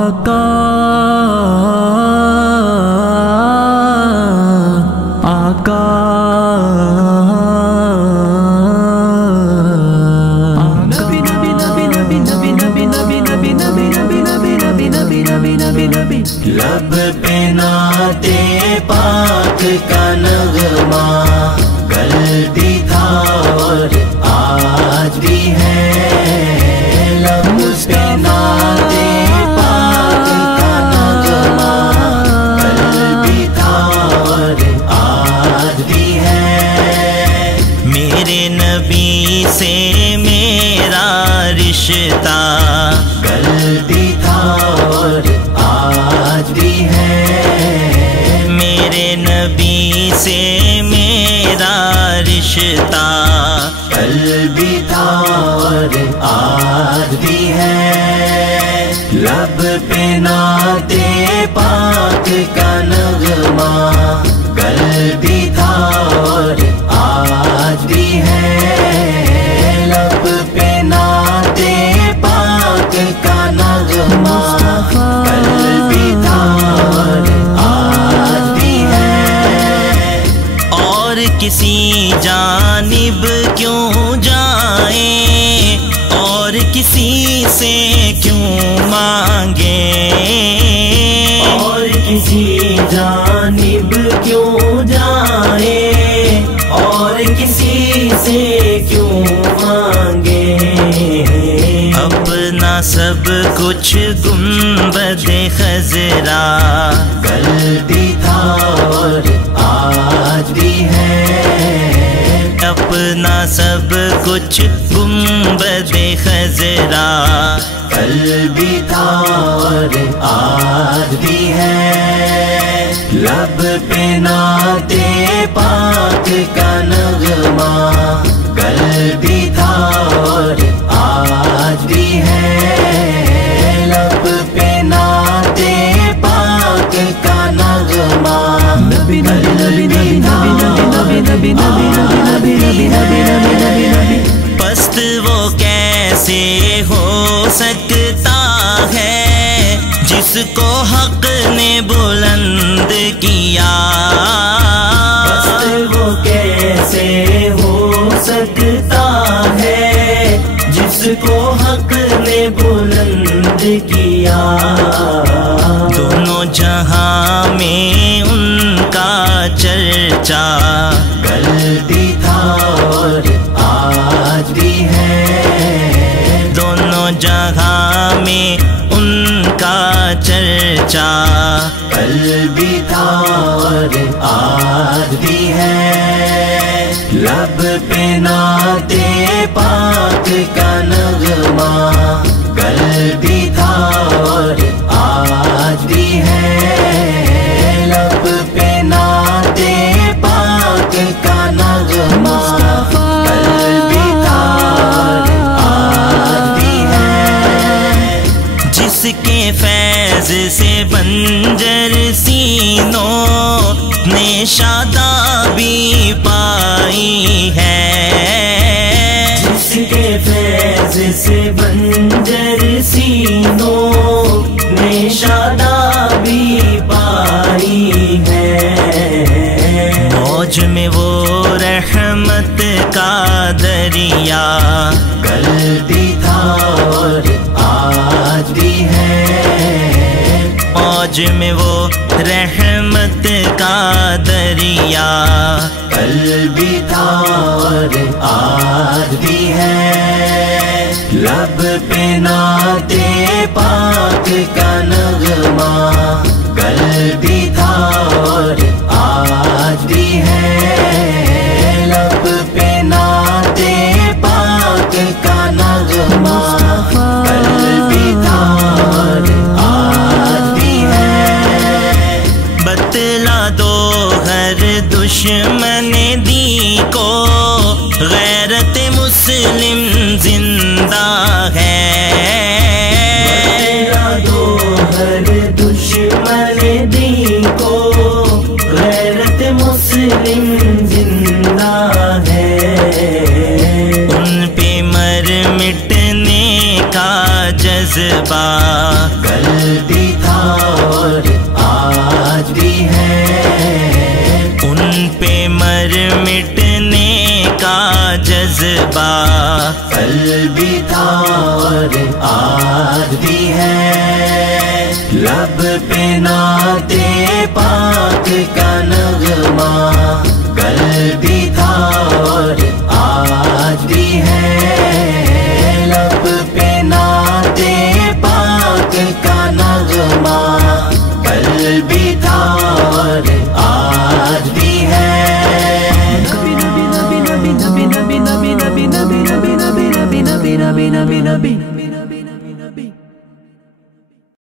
آقا آقا نبی نبی نبی نبی نبی نبی نبی نبی نبی نبی نبی نبی نبی نبی نبی نبی لب پہ نعت پاک کا نغمہ کل بھی تھا اور آج بھی ہے. لب پہ نعت پاک کا نغمہ کل بھی تھا اور آج بھی ہے. میرے نبی سے میرا رشتہ کل بھی تھا اور آج بھی ہے. میرے نبی سے میرا رشتہ کل بھی تھا اور آج بھی ہے. لب پہ نعت پاک کا نغمہ کل بھی تھا اور آج بھی ہے. لب پہ نعت پاک کا نغمہ کل بھی تھا اور آج بھی ہے. اور کسی جانب کیوں جائیں اور کسی سے کیوں مانگیں. اور کسی جانب کیوں جائیں اور کسی سے کیوں مانگیں. اپنا سب کچھ گنبد خضرا کل بھی تھا اور آج بھی ہے. اپنا سب کچھ گنبد خضرا کل بھی تھا اور آج بھی ہے. لب پہ نعت پاک کا نغمہ کل بھی تھا اور آج بھی ہے. لب پہ نعت پاک کا نغمہ نبی نبی نبی نبی نبی نبی نبی نبی نبی نبی نبی نبی نبی نبی. پست وہ کیسے ہو سکتا ہے جس کو حق نے بلند کیا. پست وہ کیسے ہو سکتا ہے جس کو حق نے بلند کیا. دونوں جہاں میں ان کا چرچا کل بھی تھا اور آج بھی ہے. دونوں جہاں میں ان کا چرچا کل بھی تھا اور آج بھی ہے. لب پہ نعت پاک کا نغمہ کل بھی تھا اور آج بھی ہے. لب پہ نعت پاک کا نغمہ کل بھی تھا اور آج بھی ہے. جس کے فیض سے بنجر سینوں نے شادابی پائی ہے. جس کے فیض سے بنجر سینوں نے شادابی پائی ہے. موج میں وہ رحمت کا دریا کل بھی تھا اور آج بھی ہے. موج میں وہ رحمت کا دریا کل بھی تھا اور آج بھی ہے. لب پہ نعت پاک کا نغمہ کل بھی تھا اور آج بھی ہے. لب پہ نعت پاک کا نغمہ کل بھی تھا اور آج بھی ہے. بتلا دو ہر دشمن دی کو غیرت مسلم زندہ ہے. بتلا دو کل بھی تھا اور آج بھی ہے، لب پہ نعت پاک کا نغمہ، کل بھی تھا اور آج بھی ہے، لب پہ نعت پاک کا نغمہ، کل بھی تھا اور آج بھی ہے۔ Nabi, nabi, nabi, nabi, nabi, nabi, nabi, nabi, nabi, nabi, nabi, nabi, nabi, nabi.